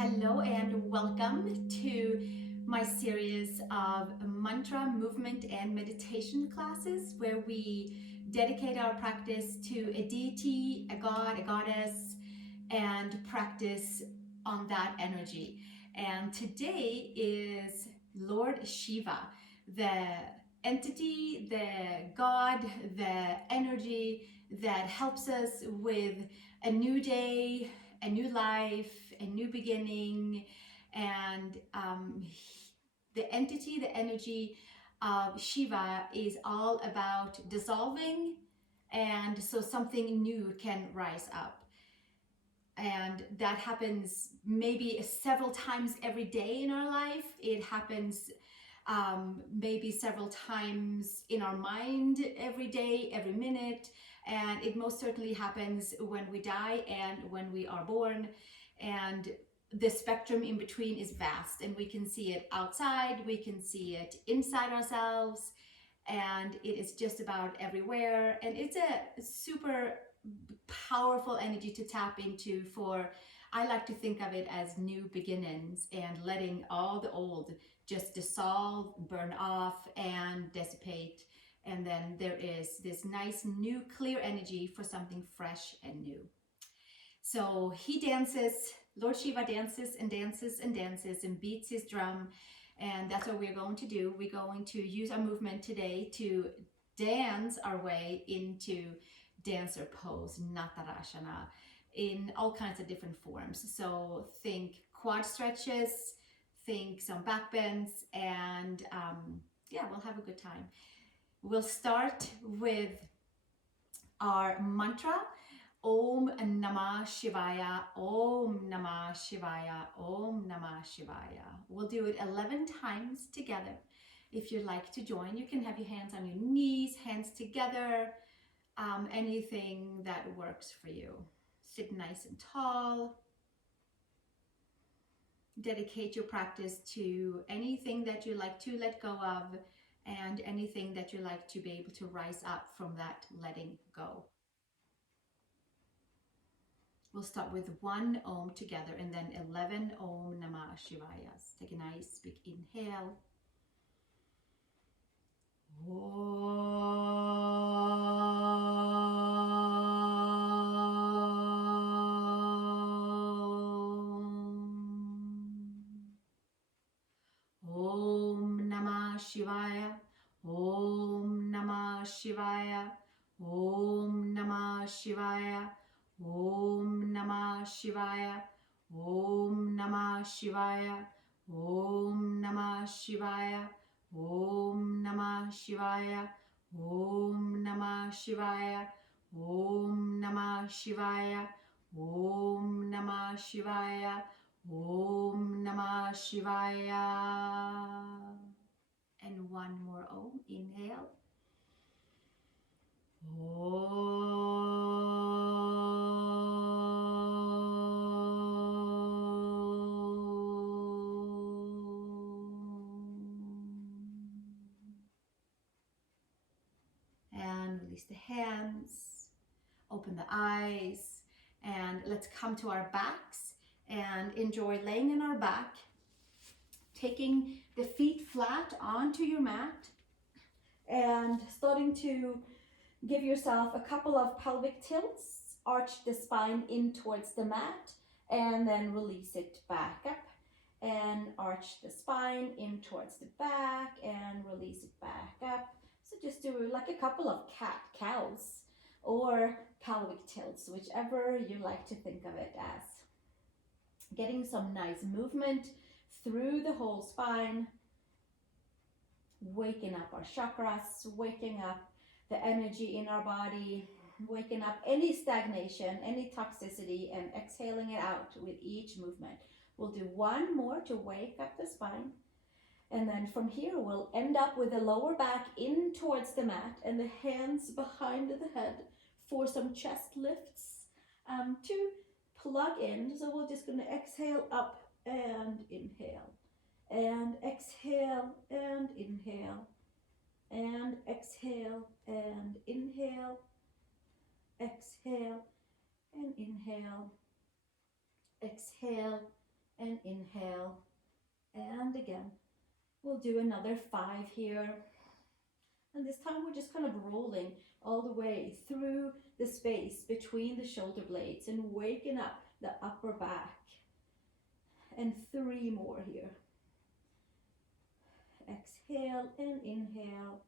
Hello and welcome to my series of mantra, movement, and meditation classes where we dedicate our practice to a deity, a god, a goddess, and practice on that energy. And today is Lord Shiva, the entity, the god, the energy that helps us with a new day, a new life, a new beginning, and the entity, the energy of Shiva is all about dissolving, and so something new can rise up. And that happens maybe several times every day in our life. It happens maybe several times in our mind every day, every minute. And it most certainly happens when we die and when we are born. And the spectrum in between is vast, and we can see it outside, we can see it inside ourselves, and it is just about everywhere. And it's a super powerful energy to tap into for, I like to think of it as new beginnings and letting all the old just dissolve, burn off, and dissipate. And then there is this nice new clear energy for something fresh and new. So he dances, Lord Shiva dances and dances and dances and beats his drum. And that's what we're going to do. We're going to use our movement today to dance our way into dancer pose, Natarajana, in all kinds of different forms. So think quad stretches, think some back bends, and yeah, we'll have a good time. We'll start with our mantra, Om Namah Shivaya, Om Namah Shivaya, Om Namah Shivaya. We'll do it 11 times together. If you'd like to join, you can have your hands on your knees, hands together, anything that works for you. Sit nice and tall. Dedicate your practice to anything that you like to let go of and anything that you like to be able to rise up from that letting go. We'll start with 1 Om together and then 11 Om Namah Shivayas. Take a nice big inhale. Om Namah Shivaya, Om Namah Shivaya, Om Namah Shivaya, Om Namah Shivaya, Om Namah Shivaya, Om Namah Shivaya, Om Namah Shivaya, Om Namah Shivaya, Om Namah Shivaya, Om Namah Shivaya, Om Namah Shivaya. And one more Om. Inhale. And release the hands. Open the eyes. And let's come to our backs and enjoy laying on our back, taking the feet flat onto your mat and starting to give yourself a couple of pelvic tilts. Arch the spine in towards the mat and then release it back up, and arch the spine in towards the back and release it back up. So just do like a couple of cat cows or pelvic tilts, whichever you like to think of it as. Getting some nice movement through the whole spine, waking up our chakras, waking up the energy in our body, waking up any stagnation, any toxicity, and exhaling it out with each movement. We'll do one more to wake up the spine. And then from here, we'll end up with the lower back in towards the mat and the hands behind the head for some chest lifts to plug in. So we're just going to exhale up and inhale, and exhale and inhale, and exhale and inhale, exhale and inhale, exhale and inhale, and again. We'll do another 5 here. And this time we're just kind of rolling all the way through the space between the shoulder blades and waking up the upper back. And 3 more here. Exhale and inhale,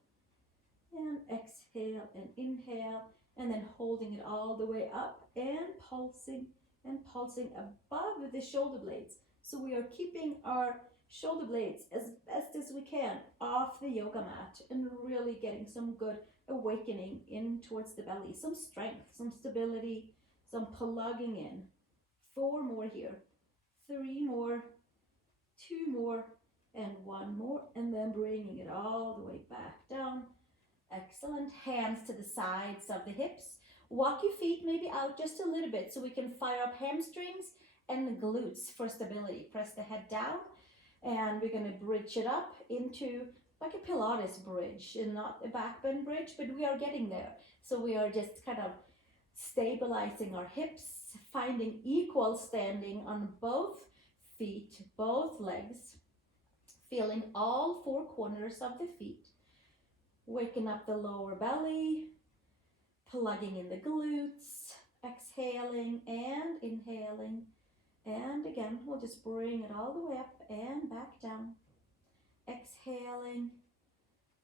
and exhale and inhale, and then holding it all the way up and pulsing above the shoulder blades. So we are keeping our shoulder blades as best as we can off the yoga mat and really getting some good awakening in towards the belly, some strength, some stability, some plugging in. 4 more here, 3 more, 2 more, and 1 more, and then bringing it all the way back down. Excellent. Hands to the sides of the hips. Walk your feet maybe out just a little bit so we can fire up hamstrings and glutes for stability. Press the head down, and we're going to bridge it up into like a Pilates bridge, and not a back bend bridge, but we are getting there. So we are just kind of stabilizing our hips, finding equal standing on both feet, both legs, feeling all 4 corners of the feet, waking up the lower belly, plugging in the glutes, exhaling and inhaling. And again, we'll just bring it all the way up and back down. Exhaling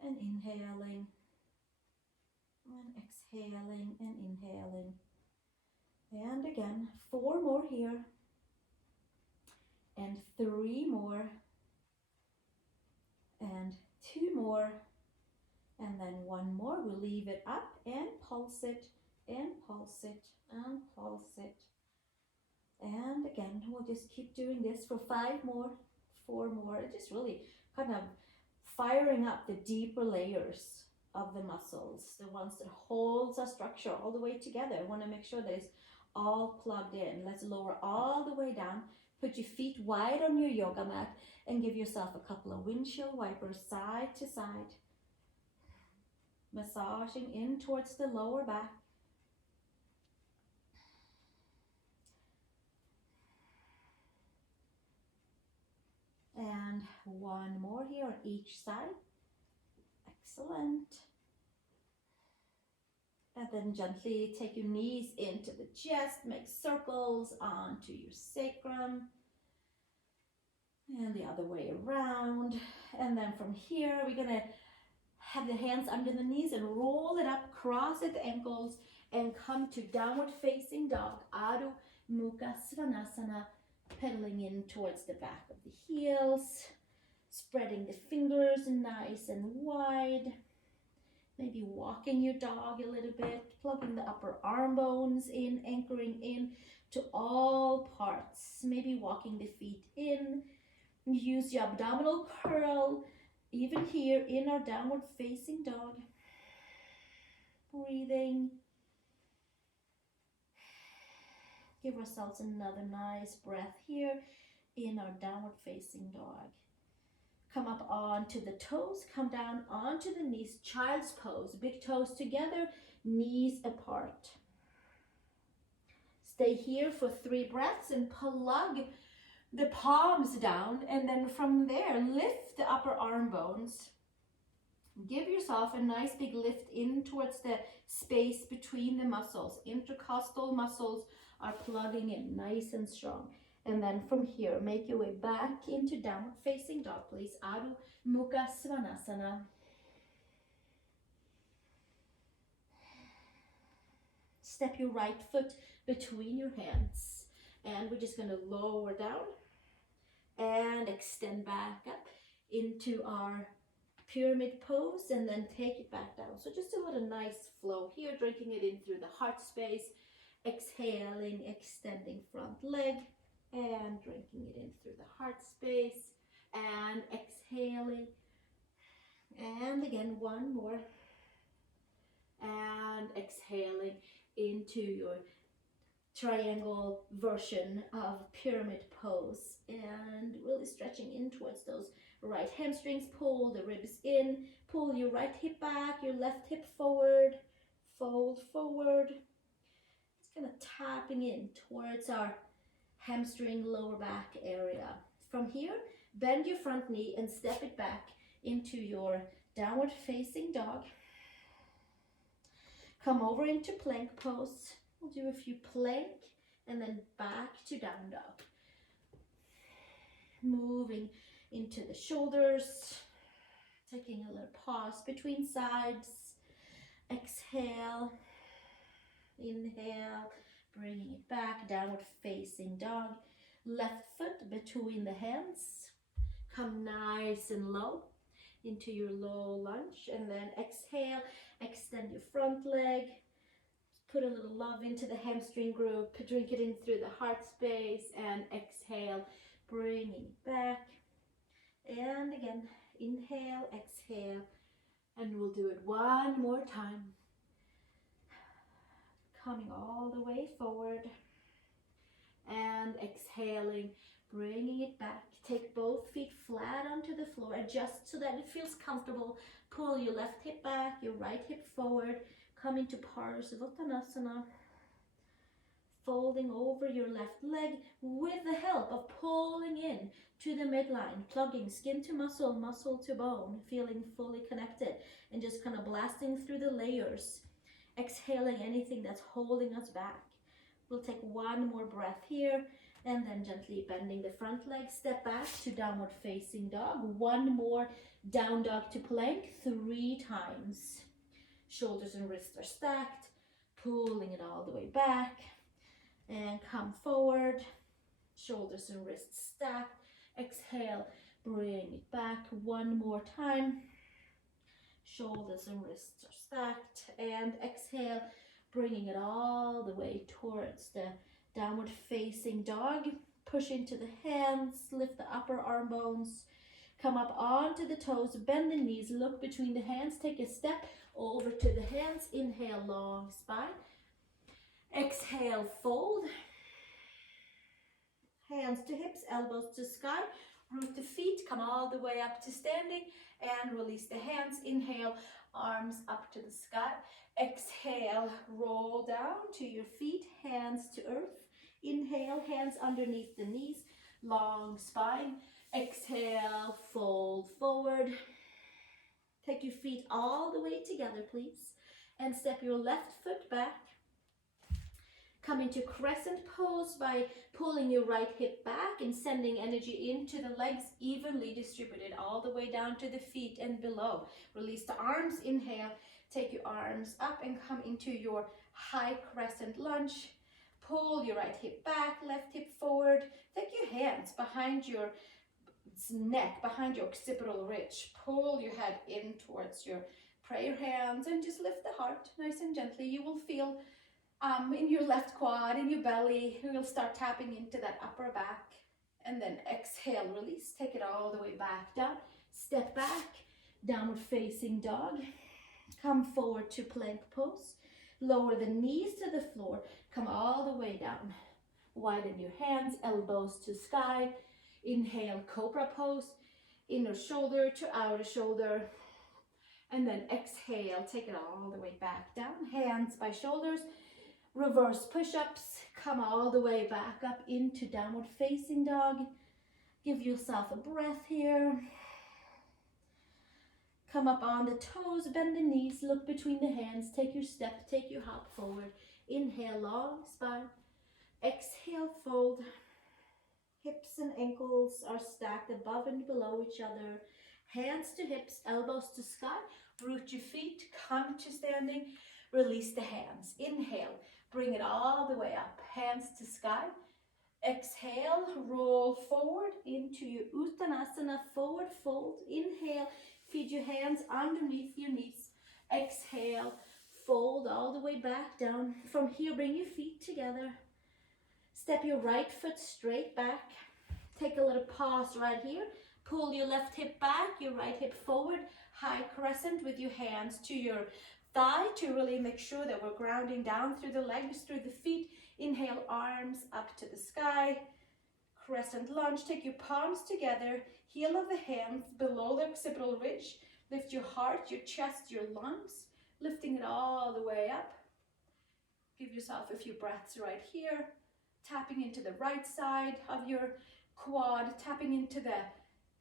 and inhaling, and exhaling and inhaling. And again, 4 more here, and 3 more, and 2 more, and then 1 more. We'll leave it up and pulse it, and pulse it, and pulse it. And again, we'll just keep doing this for 5 more, 4 more, just really kind of firing up the deeper layers of the muscles, the ones that holds our structure all the way together. I want to make sure that it's all plugged in. Let's lower all the way down. Put your feet wide on your yoga mat and give yourself a couple of windshield wipers side to side. Massaging in towards the lower back. And 1 more here on each side. Excellent. And then gently take your knees into the chest, make circles onto your sacrum. And the other way around. And then from here, we're going to have the hands under the knees and roll it up, cross at the ankles, and come to downward facing dog, Adho Mukha Svanasana, pedaling in towards the back of the heels, spreading the fingers nice and wide, maybe walking your dog a little bit, plugging the upper arm bones in, anchoring in to all parts, maybe walking the feet in. Use your abdominal curl, even here in our downward facing dog. Breathing. Give ourselves another nice breath here in our downward facing dog. Come up onto the toes, come down onto the knees, child's pose, big toes together, knees apart. Stay here for 3 breaths and plug the palms down, and then from there, lift the upper arm bones. Give yourself a nice big lift in towards the space between the muscles. Intercostal muscles are plugging in nice and strong. And then from here, make your way back into downward facing dog, please. Adho Mukha Svanasana. Step your right foot between your hands. And we're just going to lower down and extend back up into our pyramid pose, and then take it back down. So just a little nice flow here, drinking it in through the heart space, exhaling, extending front leg, and drinking it in through the heart space, and exhaling, and again 1 more, and exhaling into your triangle version of pyramid pose, and really stretching in towards those right hamstrings. Pull the ribs in, pull your right hip back, your left hip forward, fold forward. It's kind of tapping in towards our hamstring, lower back area. From here, bend your front knee and step it back into your downward facing dog. Come over into plank pose. We'll do a few plank and then back to down dog. Moving into the shoulders, taking a little pause between sides. Exhale, inhale, bringing it back, downward facing dog. Left foot between the hands. Come nice and low into your low lunge, and then exhale, extend your front leg. Put a little love into the hamstring group, drink it in through the heart space, and exhale, bringing it back. And again, inhale, exhale, and we'll do it one more time. Coming all the way forward, and exhaling, bringing it back. Take both feet flat onto the floor, adjust so that it feels comfortable. Pull your left hip back, your right hip forward. Come into Uttanasana, folding over your left leg with the help of pulling in to the midline, plugging skin to muscle, muscle to bone, feeling fully connected, and just kind of blasting through the layers, exhaling anything that's holding us back. We'll take one more breath here, and then gently bending the front leg, step back to downward facing dog. One more down dog to plank, 3 times. Shoulders and wrists are stacked, pulling it all the way back, and come forward, shoulders and wrists stacked. Exhale, bring it back one more time. Shoulders and wrists are stacked, and exhale, bringing it all the way towards the downward facing dog. Push into the hands, lift the upper arm bones, come up onto the toes, bend the knees, look between the hands, take a step over to the hands. Inhale, long spine. Exhale, fold. Hands to hips, elbows to sky. Root the feet, come all the way up to standing, and release the hands. Inhale, arms up to the sky. Exhale, roll down to your feet, hands to earth. Inhale, hands underneath the knees, long spine. Exhale, fold forward. Take your feet all the way together, please, and step your left foot back. Come into crescent pose by pulling your right hip back and sending energy into the legs, evenly distributed all the way down to the feet and below. Release the arms, inhale, take your arms up and come into your high crescent lunge. Pull your right hip back, left hip forward. Take your hands behind your neck, behind your occipital ridge. Pull your head in towards your prayer hands and just lift the heart nice and gently. You will feel in your left quad, in your belly, you'll start tapping into that upper back, and then exhale, release, take it all the way back down, step back, downward facing dog, come forward to plank pose, lower the knees to the floor, come all the way down, widen your hands, elbows to sky, inhale, cobra pose, inner shoulder to outer shoulder, and then exhale, take it all the way back down, hands by shoulders. Reverse push-ups, come all the way back up into downward facing dog. Give yourself a breath here. Come up on the toes, bend the knees, look between the hands, take your step, take your hop forward. Inhale, long spine. Exhale, fold. Hips and ankles are stacked above and below each other. Hands to hips, elbows to sky. Root your feet, come to standing. Release the hands. Inhale. Bring it all the way up, hands to sky. Exhale, roll forward into your Uttanasana, forward fold. Inhale, feed your hands underneath your knees. Exhale, fold all the way back down. From here, bring your feet together. Step your right foot straight back. Take a little pause right here. Pull your left hip back, your right hip forward. High crescent with your hands to your thigh to really make sure that we're grounding down through the legs, through the feet. Inhale, arms up to the sky. Crescent lunge. Take your palms together, heel of the hands below the occipital ridge. Lift your heart, your chest, your lungs, lifting it all the way up. Give yourself a few breaths right here. tapping into the right side of your quad, tapping into the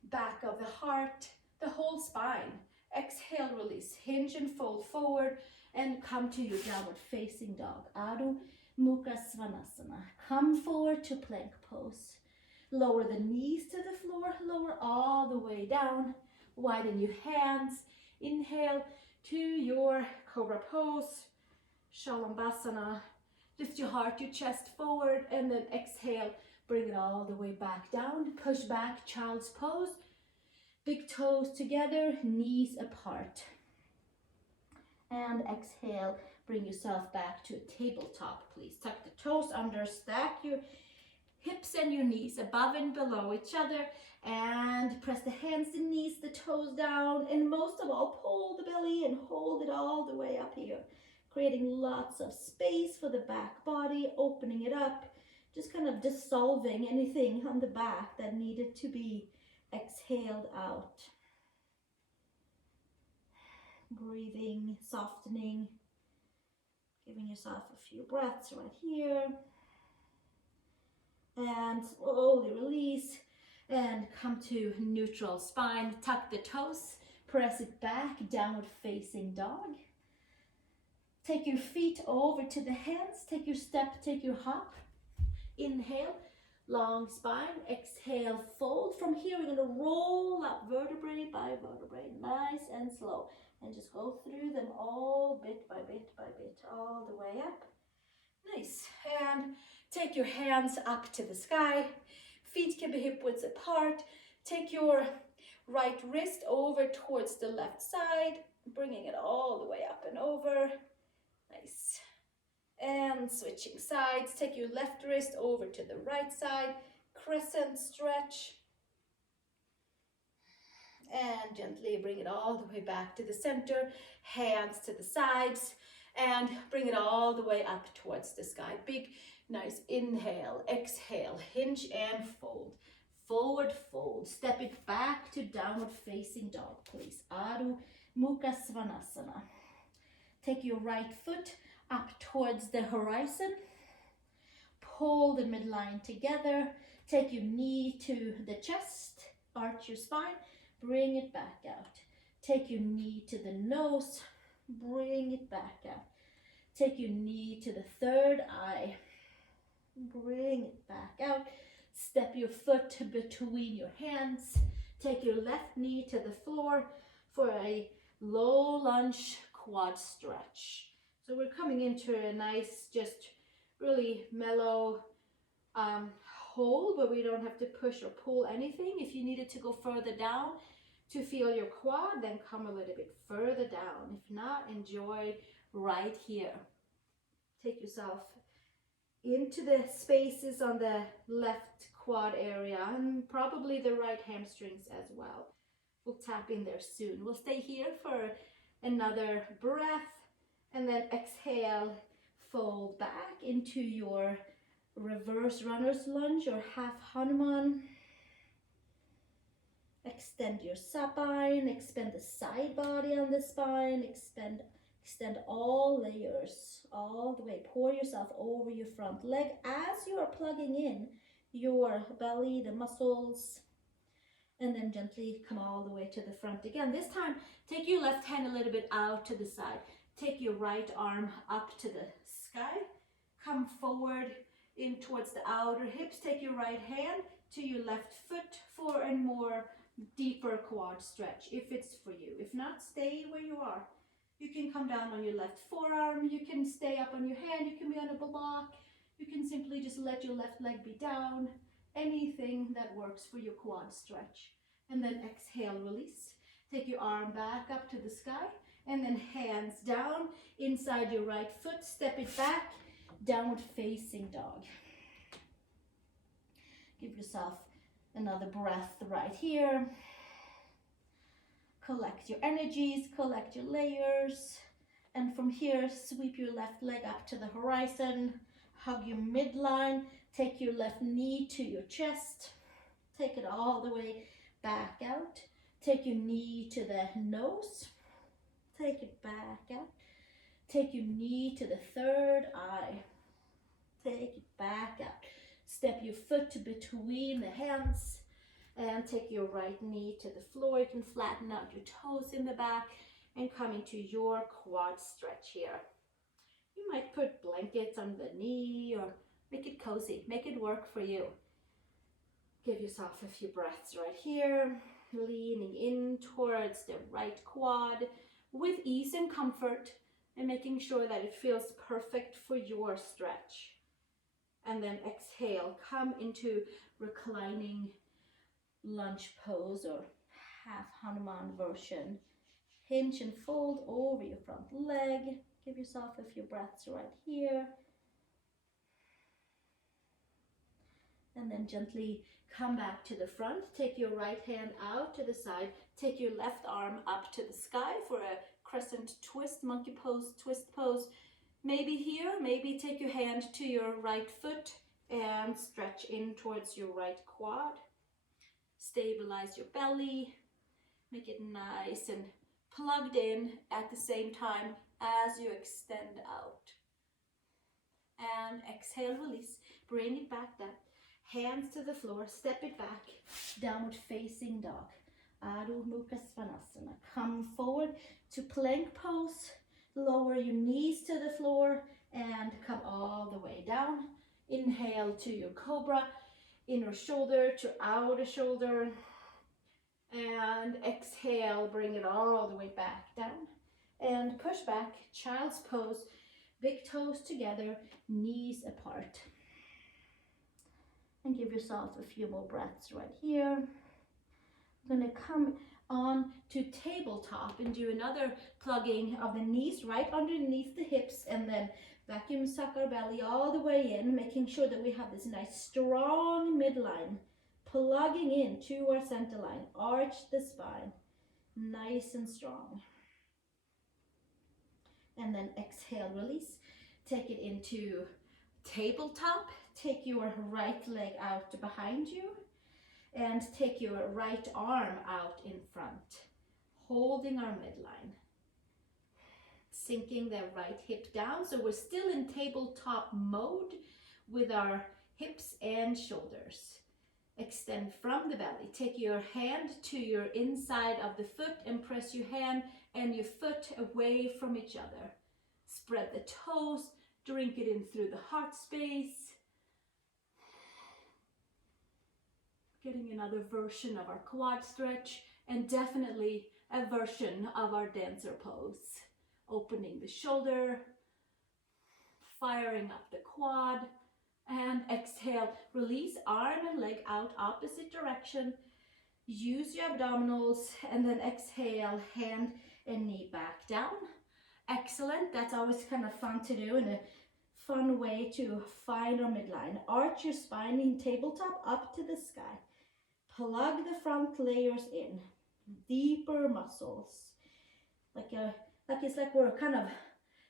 back of the heart, the whole spine. Exhale, release, hinge and fold forward and come to your downward facing dog. Adho Mukha Svanasana. Come forward to plank pose. Lower the knees to the floor, lower all the way down. Widen your hands. Inhale to your cobra pose, Shalambhasana. Lift your heart, your chest forward, and then exhale. Bring it all the way back down. Push back, child's pose. Big toes together, knees apart. And exhale, bring yourself back to a tabletop, please. Tuck the toes under, stack your hips and your knees above and below each other, and press the hands and knees, the toes down, and most of all, pull the belly and hold it all the way up here, creating lots of space for the back body, opening it up, just kind of dissolving anything on the back that needed to be exhaled out. Breathing, softening, giving yourself a few breaths right here. And slowly release and come to neutral spine. Tuck the toes, press it back, downward facing dog. Take your feet over to the hands, take your step, take your hop. Inhale, long spine. Exhale, fold. From here, we're going to roll up vertebrae by vertebrae, nice and slow. And just go through them all bit by bit by bit, all the way up. Nice. And take your hands up to the sky. Feet can be hip widths apart. Take your right wrist over towards the left side, bringing it all the way up and over. Nice. And switching sides. Take your left wrist over to the right side. Crescent stretch. And gently bring it all the way back to the center. Hands to the sides. And bring it all the way up towards the sky. Big, nice inhale, exhale, hinge and fold. Forward fold. Step it back to downward facing dog, please. Adho Mukha Svanasana. Take your right foot up towards the horizon. Pull the midline together. Take your knee to the chest. Arch your spine. Bring it back out. Take your knee to the nose. Bring it back out. Take your knee to the third eye. Bring it back out. Step your foot between your hands. Take your left knee to the floor for a low lunge quad stretch. So we're coming into a nice, just really mellow hold where we don't have to push or pull anything. If you needed to go further down to feel your quad, then come a little bit further down. If not, enjoy right here. Take yourself into the spaces on the left quad area and probably the right hamstrings as well. We'll tap in there soon. We'll stay here for another breath and then exhale, fold back into your reverse runner's lunge or half Hanuman. Extend your spine, expand the side body on the spine, extend all layers all the way. Pour yourself over your front leg as you are plugging in your belly, the muscles, and then gently come all the way to the front again. This time, take your left hand a little bit out to the side. Take your right arm up to the sky. Come forward in towards the outer hips. Take your right hand to your left foot for a more deeper quad stretch if it's for you. If not, stay where you are. You can come down on your left forearm. You can stay up on your hand. You can be on a block. You can simply just let your left leg be down. Anything that works for your quad stretch. And then exhale, release. Take your arm back up to the sky. And then hands down inside your right foot. Step it back. Downward facing dog. Give yourself another breath right here. Collect your energies, collect your layers. And from here, sweep your left leg up to the horizon. Hug your midline. Take your left knee to your chest. Take it all the way back out. Take your knee to the nose. Take it back out. Take your knee to the third eye. Take it back out. Step your foot between the hands and take your right knee to the floor. You can flatten out your toes in the back and come into your quad stretch here. You might put blankets on the knee or make it cozy, make it work for you. Give yourself a few breaths right here, leaning in towards the right quad with ease and comfort and making sure that it feels perfect for your stretch. And then exhale, come into reclining lunge pose or half Hanuman version. Hinge and fold over your front leg. Give yourself a few breaths right here. And then gently come back to the front. Take your right hand out to the side. Take your left arm up to the sky for a crescent twist, monkey pose, twist pose. Maybe here, maybe take your hand to your right foot and stretch in towards your right quad. Stabilize your belly. Make it nice and plugged in at the same time as you extend out. And exhale, release. Bring it back down. Hands to the floor, step it back. Downward facing dog. Adho Mukha Svanasana. Come forward to plank pose. Lower your knees to the floor and come all the way down. Inhale to your cobra. Inner shoulder to outer shoulder. And exhale, bring it all the way back down. And push back, child's pose. Big toes together, knees apart. And give yourself a few more breaths right here. I'm going to come on to tabletop and do another plugging of the knees right underneath the hips, and then vacuum suck our belly all the way in, making sure that we have this nice strong midline, plugging in to our center line. Arch the spine, nice and strong. And then exhale, release. Take it into tabletop. Take your right leg out behind you and take your right arm out in front, holding our midline. Sinking the right hip down, so we're still in tabletop mode with our hips and shoulders. Extend from the belly. Take your hand to your inside of the foot and press your hand and your foot away from each other. Spread the toes, drink it in through the heart space. Getting another version of our quad stretch, and definitely a version of our dancer pose. Opening the shoulder, firing up the quad, and exhale, release arm and leg out opposite direction. Use your abdominals, and then exhale, hand and knee back down. Excellent, that's always kind of fun to do and a fun way to find our midline. Arch your spine in tabletop up to the sky. Plug the front layers in, deeper muscles. It's like we're kind of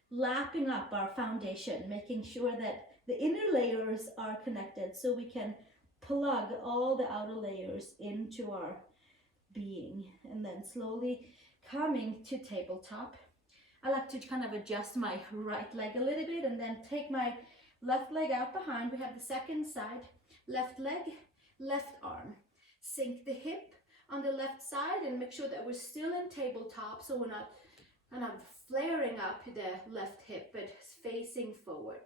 lapping up our foundation, making sure that the inner layers are connected so we can plug all the outer layers into our being. And then slowly coming to tabletop. I like to kind of adjust my right leg a little bit and then take my left leg out behind. We have the second side, left leg, left arm. Sink the hip on the left side and make sure that we're still in tabletop, so we're not kind of flaring up the left hip, but facing forward.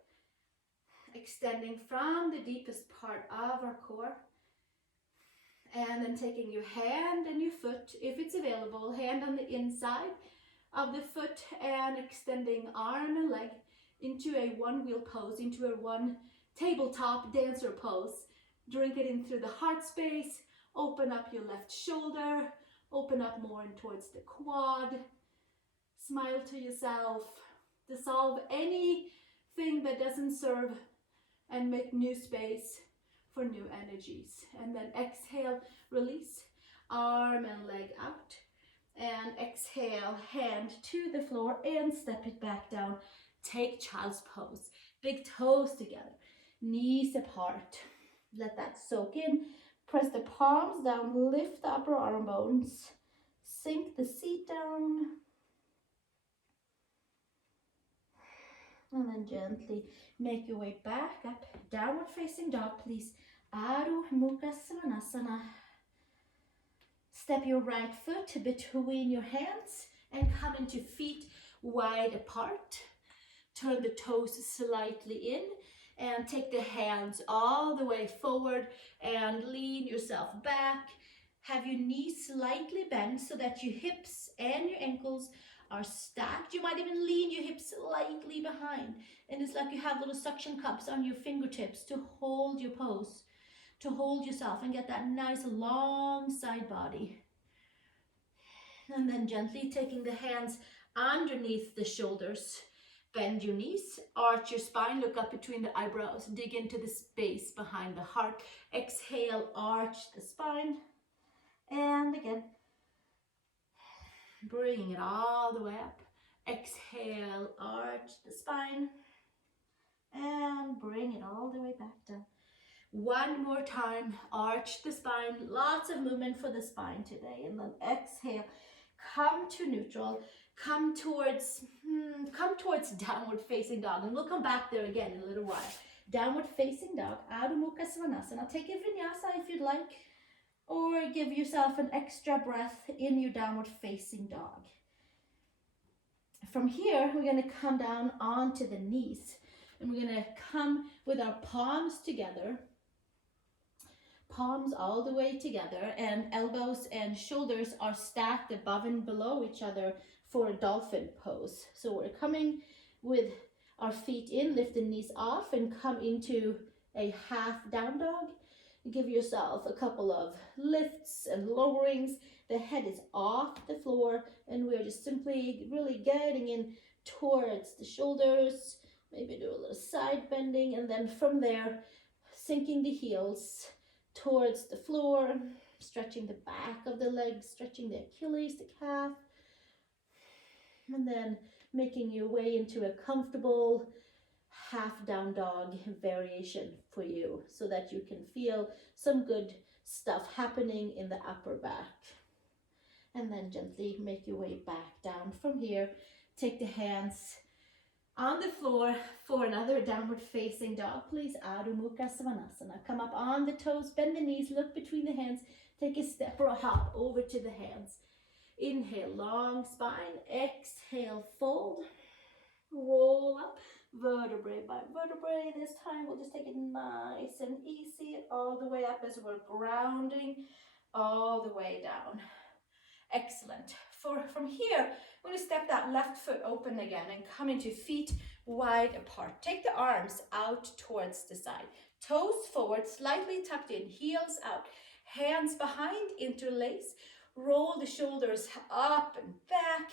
Extending from the deepest part of our core. And then taking your hand and your foot, if it's available, hand on the inside of the foot and extending arm and leg into a one wheel pose, into a one tabletop dancer pose. Drink it in through the heart space. Open up your left shoulder, open up more in towards the quad, smile to yourself, dissolve anything that doesn't serve and make new space for new energies. And then exhale, release, arm and leg out, and exhale, hand to the floor and step it back down. Take child's pose, big toes together, knees apart. Let that soak in. Press the palms down, lift the upper arm bones, sink the seat down. And then gently make your way back up. Downward facing dog, please. Adho Mukha Svanasana. Step your right foot between your hands and come into feet wide apart. Turn the toes slightly in and take the hands all the way forward and lean yourself back. Have your knees slightly bent so that your hips and your ankles are stacked. You might even lean your hips slightly behind. And it's like you have little suction cups on your fingertips to hold your pose, to hold yourself and get that nice long side body. And then gently taking the hands underneath the shoulders. Bend your knees, arch your spine, look up between the eyebrows, dig into the space behind the heart. Exhale, arch the spine. And again, bringing it all the way up. Exhale, arch the spine. And bring it all the way back down. One more time, arch the spine. Lots of movement for the spine today. And then exhale, come to neutral. Come towards downward facing dog. And we'll come back there again in a little while. Downward facing dog, Adho Mukha Svanasana. Take a vinyasa if you'd like, or give yourself an extra breath in your downward facing dog. From here, we're going to come down onto the knees. And we're going to come with our palms together. Palms all the way together, and elbows and shoulders are stacked above and below each other for a dolphin pose. So we're coming with our feet in, lift the knees off, and come into a half down dog. Give yourself a couple of lifts and lowerings. The head is off the floor, and we're just simply really getting in towards the shoulders. Maybe do a little side bending, and then from there, sinking the heels towards the floor, stretching the back of the legs, stretching the Achilles, the calf, and then making your way into a comfortable half down dog variation for you so that you can feel some good stuff happening in the upper back. And then gently make your way back down from here. Take the hands on the floor for another downward facing dog, please. Adho Mukha Svanasana. Come up on the toes, bend the knees, look between the hands. Take a step or a hop over to the hands. Inhale, long spine. Exhale, fold. Roll up, vertebrae by vertebrae. This time we'll just take it nice and easy all the way up as we're grounding all the way down. Excellent. From here, we're going to step that left foot open again and come into feet wide apart. Take the arms out towards the side. Toes forward, slightly tucked in, heels out. Hands behind, interlace. Roll the shoulders up and back.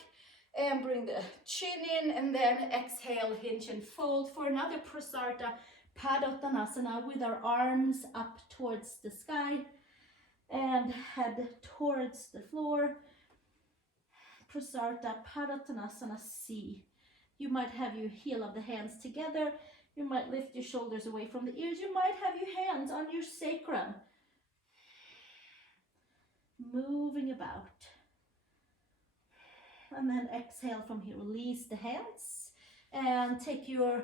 And bring the chin in, and then exhale, hinge and fold for another Prasarta Uttanasana with our arms up towards the sky and head towards the floor. Prasarta Uttanasana C. You might have your heel of the hands together. You might lift your shoulders away from the ears. You might have your hands on your sacrum. Moving about. And then exhale from here. Release the hands and take your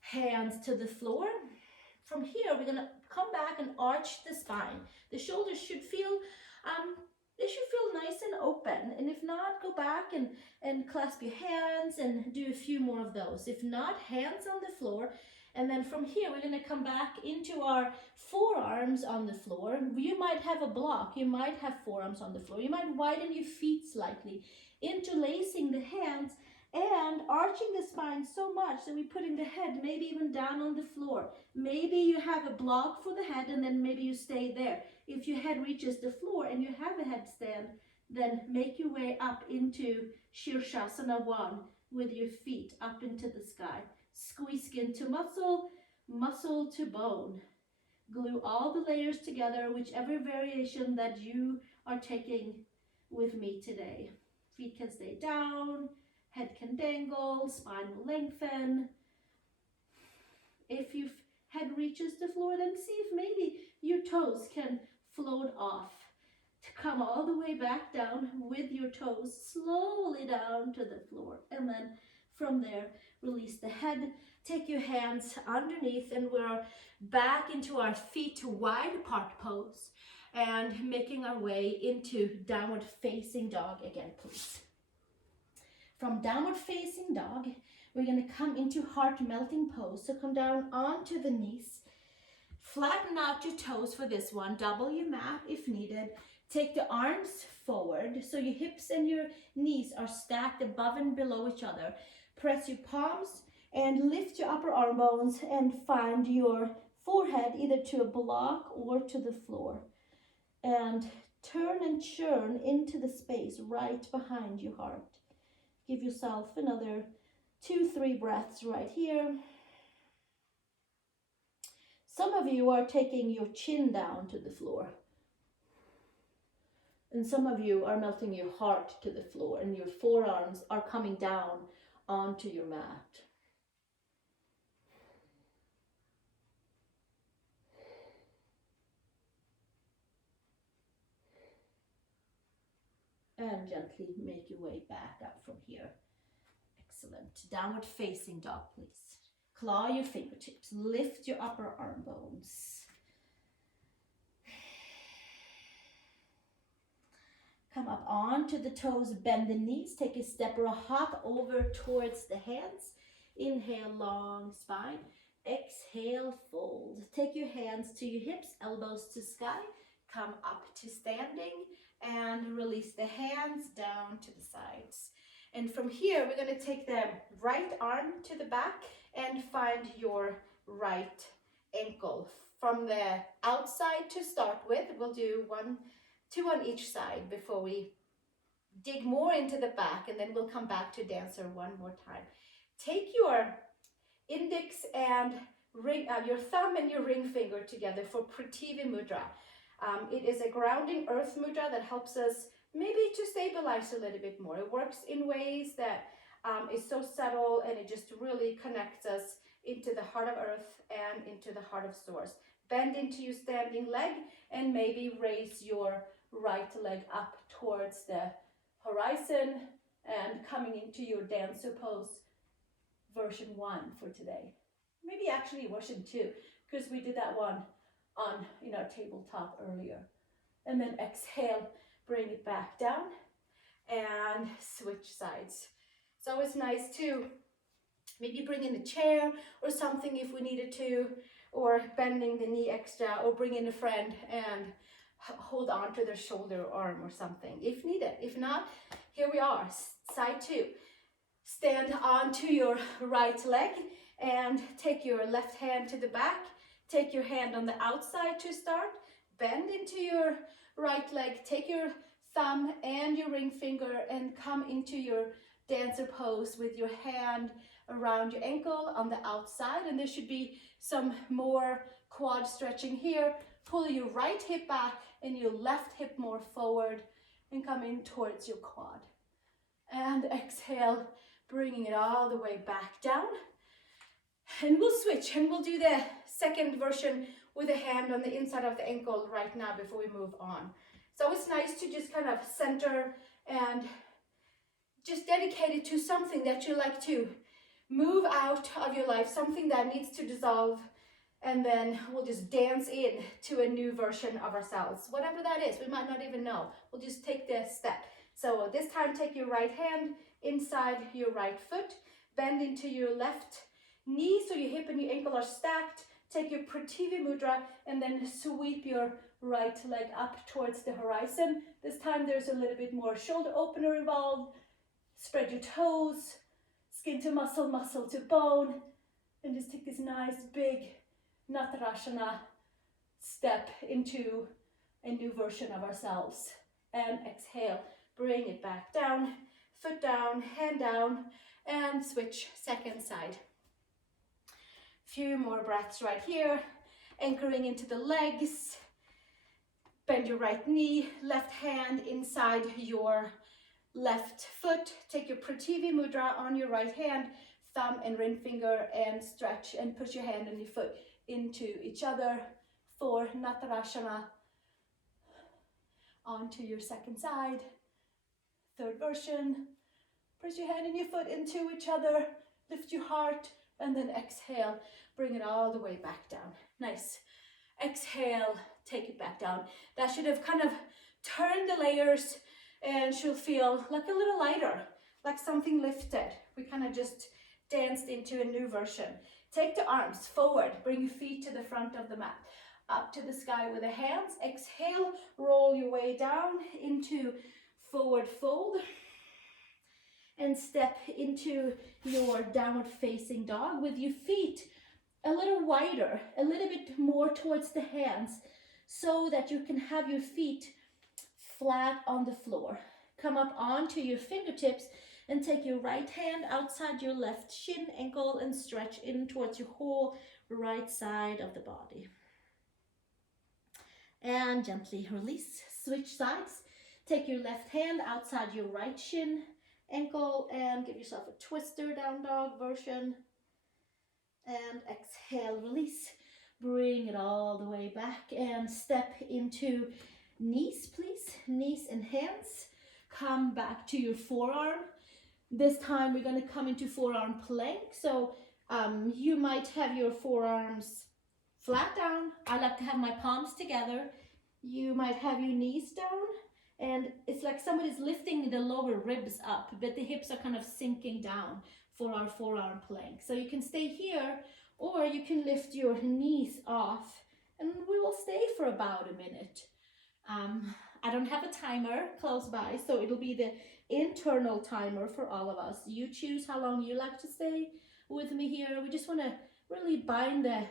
hands to the floor. From here, we're going to come back and arch the spine. The shoulders should feel nice and open. And if not, go back and clasp your hands and do a few more of those. If not, hands on the floor. And then from here, we're going to come back into our forearms on the floor. You might have a block. You might have forearms on the floor. You might widen your feet slightly, interlacing the hands and arching the spine so much that we're putting the head maybe even down on the floor. Maybe you have a block for the head and then maybe you stay there. If your head reaches the floor and you have a headstand, then make your way up into Shirshasana 1 with your feet up into the sky. Squeeze skin to muscle, muscle to bone. Glue all the layers together, whichever variation that you are taking with me today. Feet can stay down, head can dangle, spine will lengthen. If your head reaches the floor, then see if maybe your toes can float off to come all the way back down with your toes slowly down to the floor. And then From there, release the head. Take your hands underneath, and we're back into our feet to wide apart pose and making our way into downward facing dog again, please. From downward facing dog, we're going to come into heart melting pose. So come down onto the knees. Flatten out your toes for this one. Double your mat if needed. Take the arms forward so your hips and your knees are stacked above and below each other. Press your palms and lift your upper arm bones and find your forehead either to a block or to the floor. And turn and churn into the space right behind your heart. Give yourself another 2-3 breaths right here. Some of you are taking your chin down to the floor. And some of you are melting your heart to the floor, and your forearms are coming down onto your mat. And gently make your way back up from here. Excellent. Downward facing dog, please. Claw your fingertips. Lift your upper arm bones. Come up onto the toes, bend the knees. Take a step or a hop over towards the hands. Inhale, long spine. Exhale, fold. Take your hands to your hips, elbows to sky. Come up to standing and release the hands down to the sides. And from here, we're going to take the right arm to the back and find your right ankle. From the outside to start with, we'll do 2 on each side before we dig more into the back, and then we'll come back to dancer one more time. Take your index and your thumb and your ring finger together for Prithvi Mudra. It is a grounding earth mudra that helps us maybe to stabilize a little bit more. It works in ways that is so subtle, and it just really connects us into the heart of earth and into the heart of source. Bend into your standing leg and maybe raise your right leg up towards the horizon and coming into your dancer pose version 1 for today. Maybe actually version 2, because we did that one on our tabletop earlier. And then exhale, bring it back down and switch sides. It's always nice to maybe bring in a chair or something if we needed to, or bending the knee extra, or bring in a friend and hold on to their shoulder or arm or something if needed. If not, here we are, side 2. Stand onto your right leg and take your left hand to the back. Take your hand on the outside to start. Bend into your right leg. Take your thumb and your ring finger and come into your dancer pose with your hand around your ankle on the outside. And there should be some more quad stretching here. Pull your right hip back and your left hip more forward and come in towards your quad. And exhale, bringing it all the way back down. And we'll switch and we'll do the second version with a hand on the inside of the ankle right now before we move on. So it's nice to just kind of center and just dedicate it to something that you like to move out of your life, something that needs to dissolve, and then we'll just dance in to a new version of ourselves. Whatever that is, we might not even know. We'll just take the step. So this time, take your right hand inside your right foot, bend into your left knee so your hip and your ankle are stacked. Take your Prithvi Mudra and then sweep your right leg up towards the horizon. This time there's a little bit more shoulder opener involved. Spread your toes, skin to muscle, muscle to bone, and just take this nice big Natarajana step into a new version of ourselves. And exhale, bring it back down, foot down, hand down, and switch second side. Few more breaths right here, anchoring into the legs. Bend your right knee, left hand inside your left foot. Take your Prithvi Mudra on your right hand, thumb and ring finger, and stretch and push your hand and your foot into each other for Natarajana. Onto your second side, third version. Press your hand and your foot into each other. Lift your heart and then exhale. Bring it all the way back down. Nice. Exhale, take it back down. That should have kind of turned the layers and she'll feel like a little lighter, like something lifted. We kind of just danced into a new version. Take the arms forward, bring your feet to the front of the mat. Up to the sky with the hands. Exhale, roll your way down into forward fold. And step into your downward facing dog with your feet a little wider, a little bit more towards the hands, so that you can have your feet flat on the floor. Come up onto your fingertips and take your right hand outside your left shin, ankle, and stretch in towards your whole right side of the body. And gently release. Switch sides. Take your left hand outside your right shin, ankle, and give yourself a twister down dog version. And exhale, release. Bring it all the way back and step into knees, please. Knees and hands. Come back to your forearm. This time we're going to come into forearm plank. So you might have your forearms flat down. I like to have my palms together. You might have your knees down. And it's like somebody's lifting the lower ribs up, but the hips are kind of sinking down for our forearm plank. So you can stay here, or you can lift your knees off, and we will stay for about a minute. I don't have a timer close by, so it'll be the internal timer for all of us. You choose how long you like to stay with me here. We just want to really bind the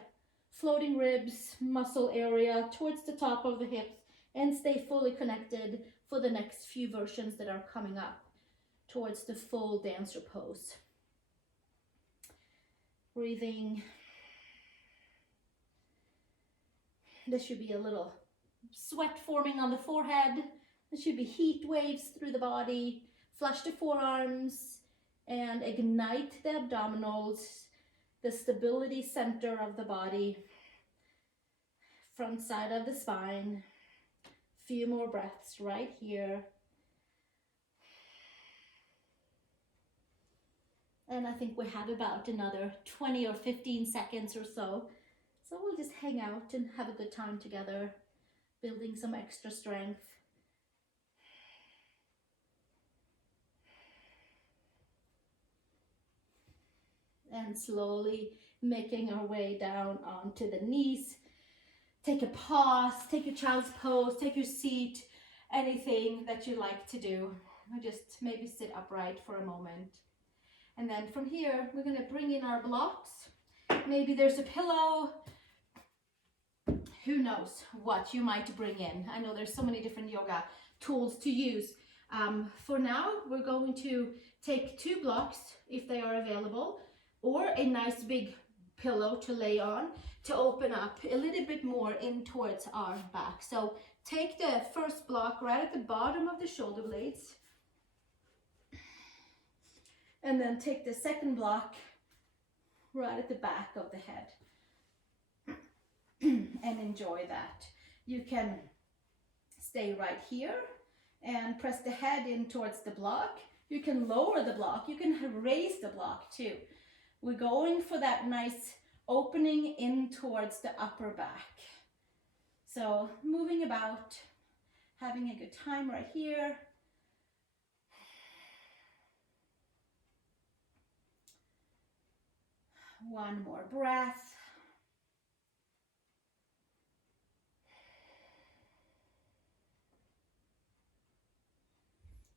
floating ribs muscle area towards the top of the hips and stay fully connected for the next few versions that are coming up towards the full dancer pose. Breathing. There should be a little sweat forming on the forehead. There should be heat waves through the body. Flush the forearms and ignite the abdominals, the stability center of the body, front side of the spine. Few more breaths right here. And I think we have about another 20 or 15 seconds or so. So we'll just hang out and have a good time together, building some extra strength. And slowly making our way down onto the knees. Take a pause, take your child's pose, take your seat, anything that you like to do. Just maybe sit upright for a moment. And then from here, we're going to bring in our blocks. Maybe there's a pillow. Who knows what you might bring in. I know there's so many different yoga tools to use. For now, we're going to take 2 blocks if they are available, or a nice big pillow to lay on to open up a little bit more in towards our back. So take the first block right at the bottom of the shoulder blades, and then take the second block right at the back of the head. And enjoy that. You can stay right here and press the head in towards the block. You can lower the block. You can raise the block too. We're going for that nice opening in towards the upper back. So moving about, having a good time right here. One more breath.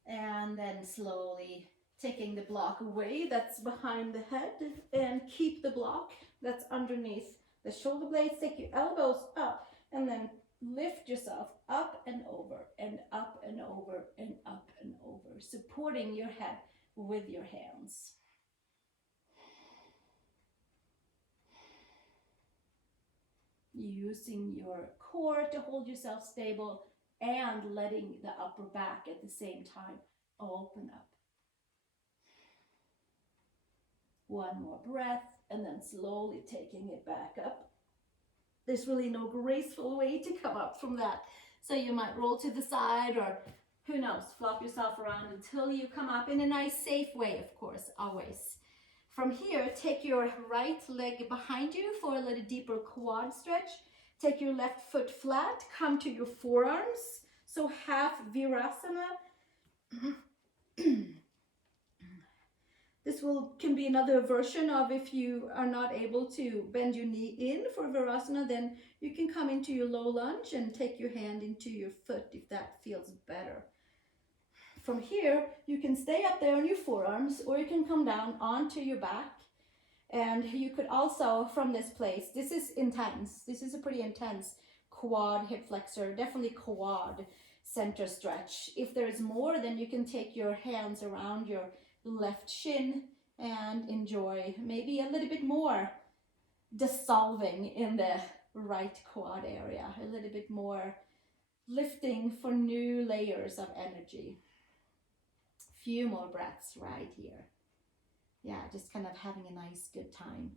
And then slowly taking the block away that's behind the head, and keep the block that's underneath the shoulder blades. Take your elbows up and then lift yourself up and over and up and over and up and over, supporting your head with your hands. Using your core to hold yourself stable and letting the upper back at the same time open up. One more breath, and then slowly taking it back up. There's really no graceful way to come up from that. So you might roll to the side or who knows, flop yourself around until you come up in a nice safe way, of course, always. From here, take your right leg behind you for a little deeper quad stretch. Take your left foot flat, come to your forearms. So half Virasana. This can be another version of if you are not able to bend your knee in for Virasana, then you can come into your low lunge and take your hand into your foot if that feels better. From here, you can stay up there on your forearms, or you can come down onto your back. And you could also, from this place, this is intense. This is a pretty intense quad hip flexor, definitely quad center stretch. If there's more, then you can take your hands around your left shin and enjoy maybe a little bit more dissolving in the right quad area, a little bit more lifting for new layers of energy. Few more breaths right here. Yeah, just kind of having a nice good time.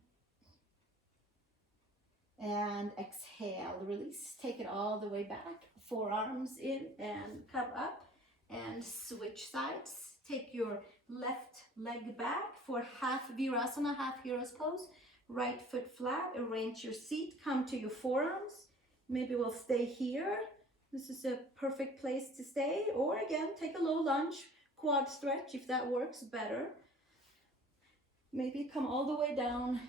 And exhale, release, take it all the way back, forearms in and come up and switch sides. Take your left leg back for half Virasana, half Hero's Pose. Right foot flat, arrange your seat, come to your forearms. Maybe we'll stay here. This is a perfect place to stay. Or again, take a low lunge, quad stretch if that works better. Maybe come all the way down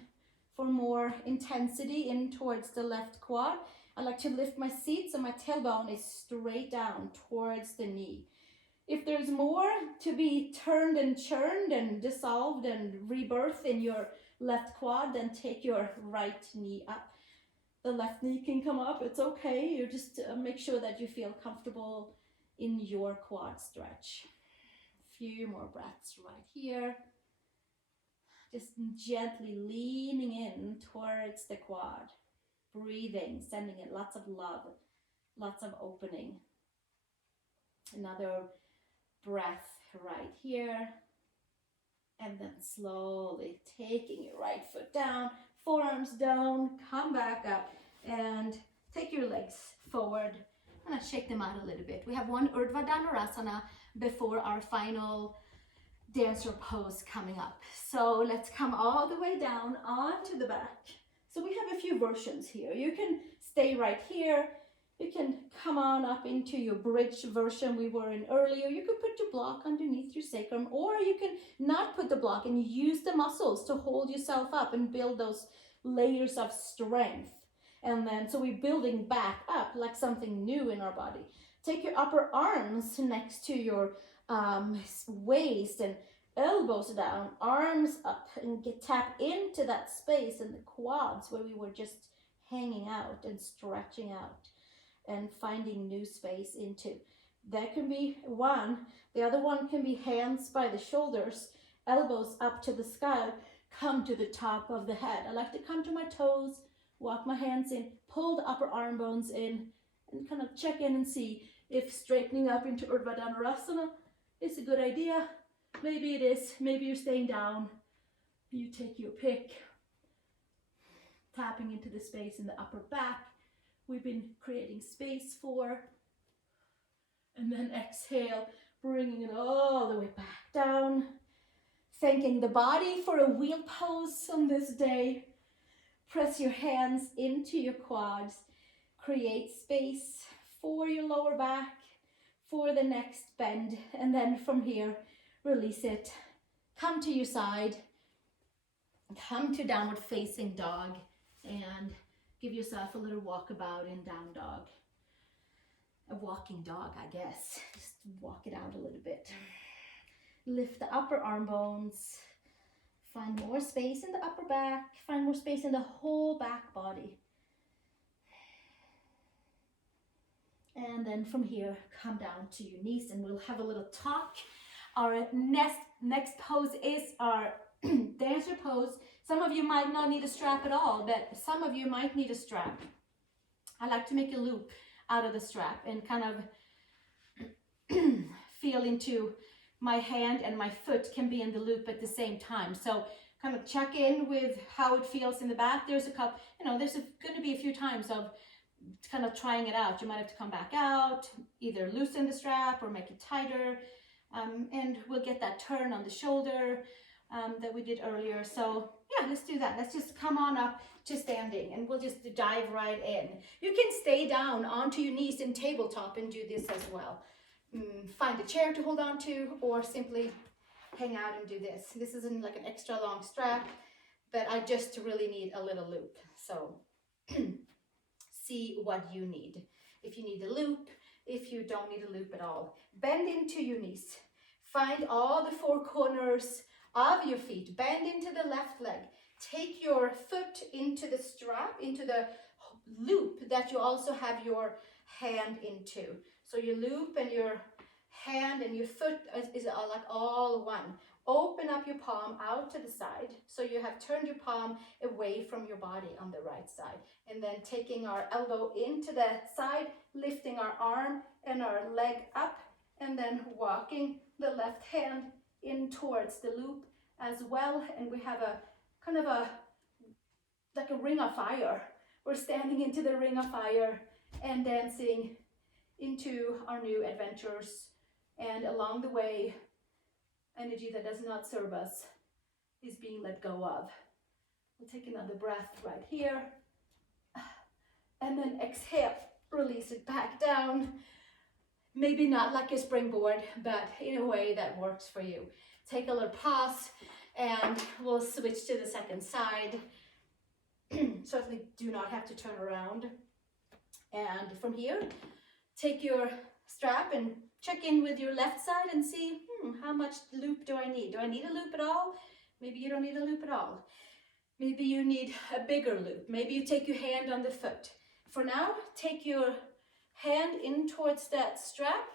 for more intensity in towards the left quad. I like to lift my seat so my tailbone is straight down towards the knee. If there's more to be turned and churned and dissolved and rebirth in your left quad, then take your right knee up. The left knee can come up, it's okay. You just make sure that you feel comfortable in your quad stretch. A few more breaths right here. Just gently leaning in towards the quad. Breathing, sending it lots of love, lots of opening. Another breath right here. And then slowly taking your right foot down, forearms down, come back up and take your legs forward. I'm gonna shake them out a little bit. We have one Urdhva Dhanurasana before our final dancer pose coming up. So let's come all the way down onto the back. So we have a few versions here. You can stay right here. You can come on up into your bridge version we were in earlier. You can put your block underneath your sacrum, or you can not put the block and use the muscles to hold yourself up and build those layers of strength. And then, so we're building back up like something new in our body. Take your upper arms next to your waist and elbows down, arms up, and tap into that space in the quads where we were just hanging out and stretching out and finding new space into. That can be one. The other one can be hands by the shoulders, elbows up to the sky, come to the top of the head. I like to come to my toes, walk my hands in, pull the upper arm bones in, and kind of check in and see if straightening up into Urdhva Dhanurasana is a good idea. Maybe it is. Maybe you're staying down. You take your pick. Tapping into the space in the upper back we've been creating space for. And then exhale, bringing it all the way back down. Thanking the body for a wheel pose on this day. Press your hands into your quads. Create space for your lower back, for the next bend. And then from here, release it. Come to your side. Come to downward facing dog. And give yourself a little walkabout in down dog. A walking dog, I guess. Just walk it out a little bit. Lift the upper arm bones. Find more space in the upper back. Find more space in the whole back body. And then from here, come down to your knees and we'll have a little talk. Our next pose is our dancer pose. Some of you might not need a strap at all, but some of you might need a strap. I like to make a loop out of the strap and kind of feel into my hand and my foot can be in the loop at the same time. So kind of check in with how it feels in the back. There's a couple, there's going to be a few times of kind of trying it out. You might have to come back out, either loosen the strap or make it tighter. And we'll get that turn on the shoulder that we did earlier. So yeah, let's do that. Let's just come on up to standing and we'll just dive right in. You can stay down onto your knees in tabletop and do this as well. Find a chair to hold on to or simply hang out and do this. This isn't like an extra long strap, but I just really need a little loop. So see what you need. If you need a loop, if you don't need a loop at all. Bend into your knees. Find all the four corners of your feet. Bend into the left leg. Take your foot into the strap, into the loop that you also have your hand into. So your loop and your hand and your foot is like all one. Open up your palm out to the side. So you have turned your palm away from your body on the right side. And then taking our elbow into the side, lifting our arm and our leg up, and then walking the left hand in towards the loop as well. And we have a kind of like a ring of fire. We're standing into the ring of fire and dancing into our new adventures. And along the way, energy that does not serve us is being let go of. We'll take another breath right here. And then exhale, release it back down. Maybe not like a springboard, but in a way that works for you. Take a little pause and we'll switch to the second side. Certainly do not have to turn around. And from here, take your strap and check in with your left side and see, how much loop do I need? Do I need a loop at all? Maybe you don't need a loop at all. Maybe you need a bigger loop. Maybe you take your hand on the foot. For now, take your hand in towards that strap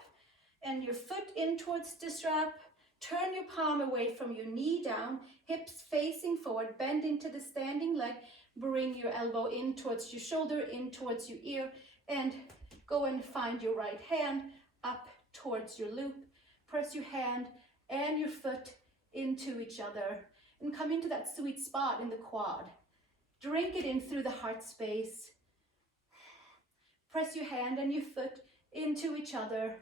and your foot in towards the strap. Turn your palm away from your knee down, hips facing forward, bend into the standing leg. Bring your elbow in towards your shoulder, in towards your ear, and go and find your right hand up towards your loop. Press your hand and your foot into each other and come into that sweet spot in the quad. Drink it in through the heart space. Press your hand and your foot into each other.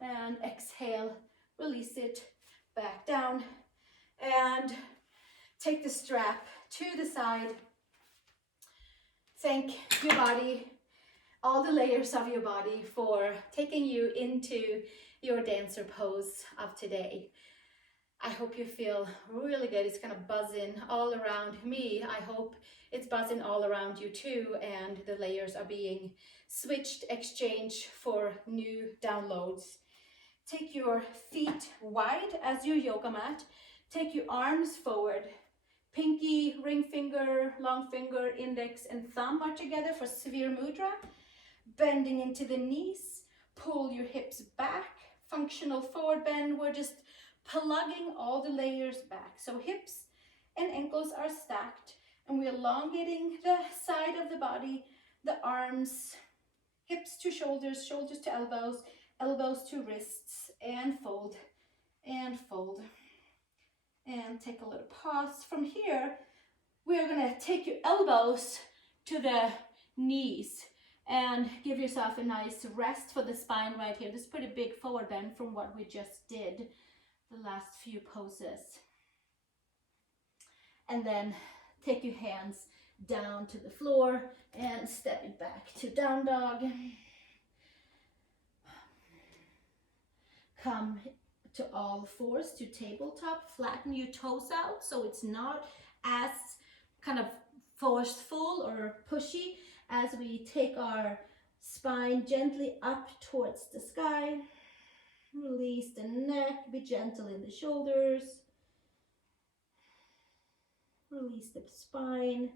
And exhale, release it back down. And take the strap to the side. Thank your body, all the layers of your body for taking you into your dancer pose of today. I hope you feel really good. It's kind of buzzing all around me. I hope it's buzzing all around you too, and the layers are being switched, exchanged for new downloads. Take your feet wide as your yoga mat. Take your arms forward. Pinky, ring finger, long finger, index, and thumb are together for sphere mudra. Bending into the knees. Pull your hips back. Functional forward bend. We're just plugging all the layers back. So hips and ankles are stacked, and we're elongating the side of the body, the arms, hips to shoulders, shoulders to elbows, elbows to wrists, and fold, and fold. And take a little pause. From here, we're gonna take your elbows to the knees and give yourself a nice rest for the spine right here. This is pretty big forward bend from what we just did the last few poses. And then take your hands down to the floor and step it back to down dog. Come to all fours to tabletop. Flatten your toes out so it's not as kind of forceful or pushy as we take our spine gently up towards the sky. Release the neck, be gentle in the shoulders. Release the spine.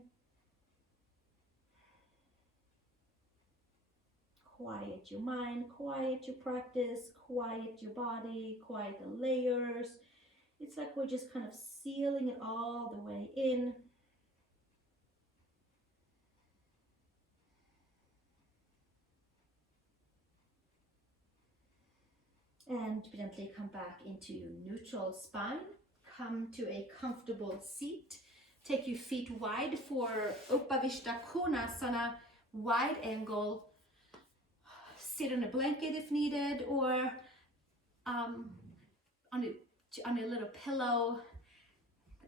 Quiet your mind, quiet your practice, quiet your body, quiet the layers. It's like we're just kind of sealing it all the way in. And gently come back into neutral spine. Come to a comfortable seat. Take your feet wide for Upavishta Konasana, wide angle. Sit on a blanket if needed, or on a little pillow,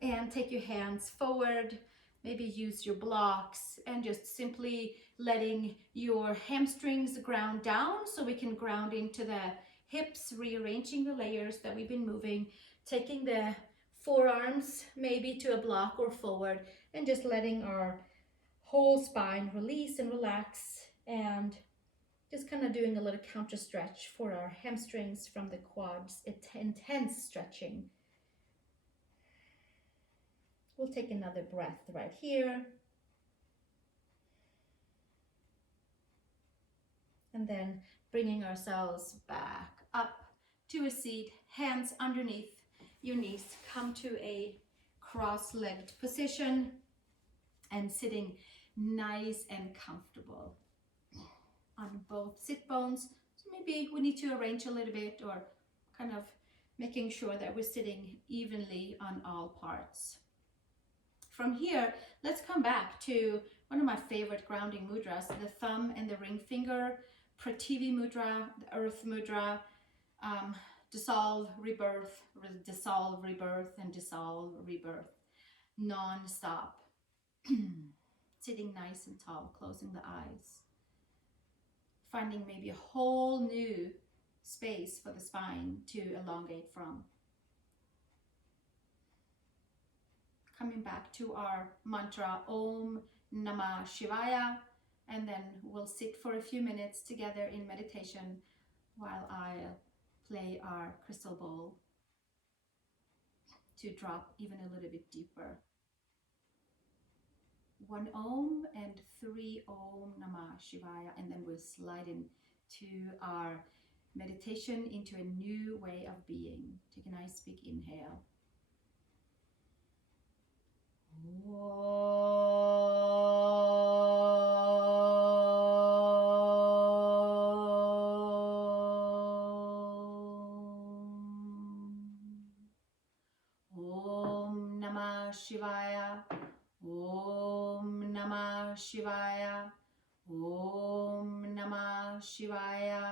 and take your hands forward. Maybe use your blocks and just simply letting your hamstrings ground down so we can ground into the hips, rearranging the layers that we've been moving, taking the forearms maybe to a block or forward, and just letting our whole spine release and relax, and just kind of doing a little counter stretch for our hamstrings from the quads. It's intense stretching. We'll take another breath right here. And then bringing ourselves back up to a seat, hands underneath your knees. Come to a cross-legged position and sitting nice and comfortable on both sit bones. So maybe we need to arrange a little bit, or kind of making sure that we're sitting evenly on all parts. From here, let's come back to one of my favorite grounding mudras, the thumb and the ring finger, Prativi mudra, the earth mudra, dissolve, rebirth, dissolve, rebirth, and dissolve, rebirth, non-stop. Sitting nice and tall, closing the eyes. Finding maybe a whole new space for the spine to elongate from. Coming back to our mantra, Om Namah Shivaya, and then we'll sit for a few minutes together in meditation while I play our crystal bowl to drop even a little bit deeper. 1 Om and 3 Om Namah Shivaya, and then we'll slide into our meditation into a new way of being. Take a nice big inhale. Om Namah Shivaya. Om Namah Shivaya. Om Namah Shivaya.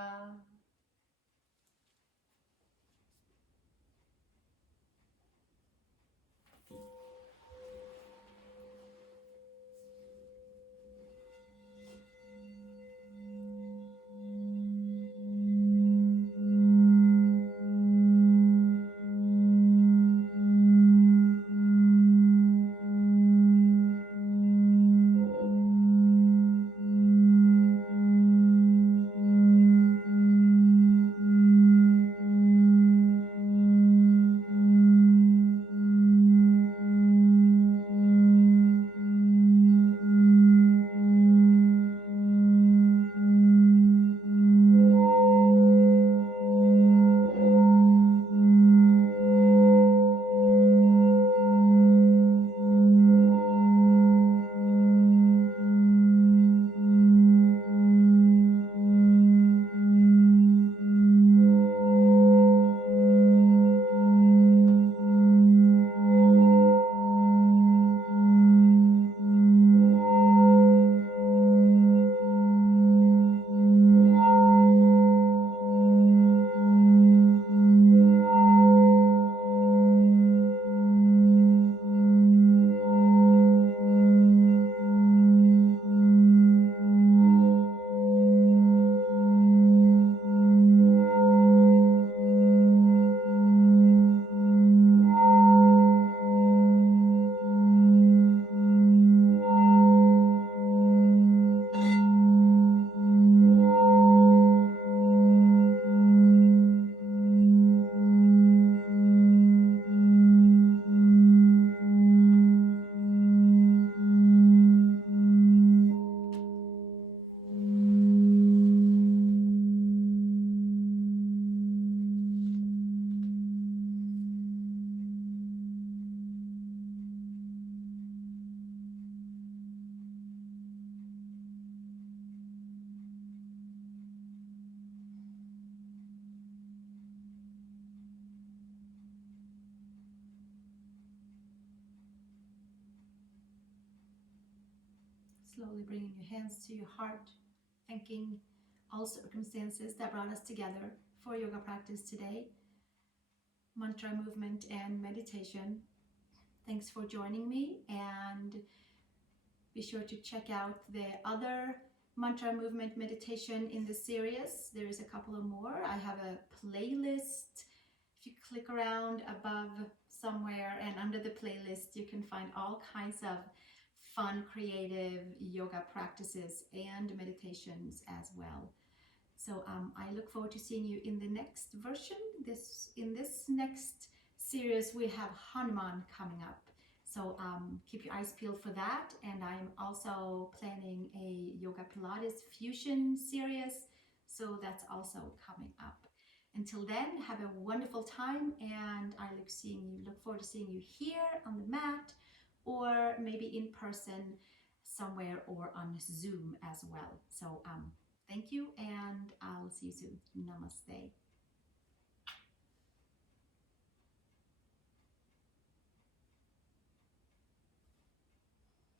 Slowly bringing your hands to your heart, thanking all circumstances that brought us together for yoga practice today, mantra movement and meditation. Thanks for joining me, and be sure to check out the other mantra movement meditation in the series. There is a couple of more. I have a playlist. If you click around above somewhere and under the playlist, you can find all kinds of fun, creative yoga practices and meditations as well. So I look forward to seeing you in the next version. In this next series, we have Hanuman coming up. So keep your eyes peeled for that. And I'm also planning a Yoga Pilates Fusion series. So that's also coming up. Until then, have a wonderful time, and I look forward to seeing you here on the mat, or maybe in person somewhere, or on Zoom as well. So thank you, and I'll see you soon. Namaste.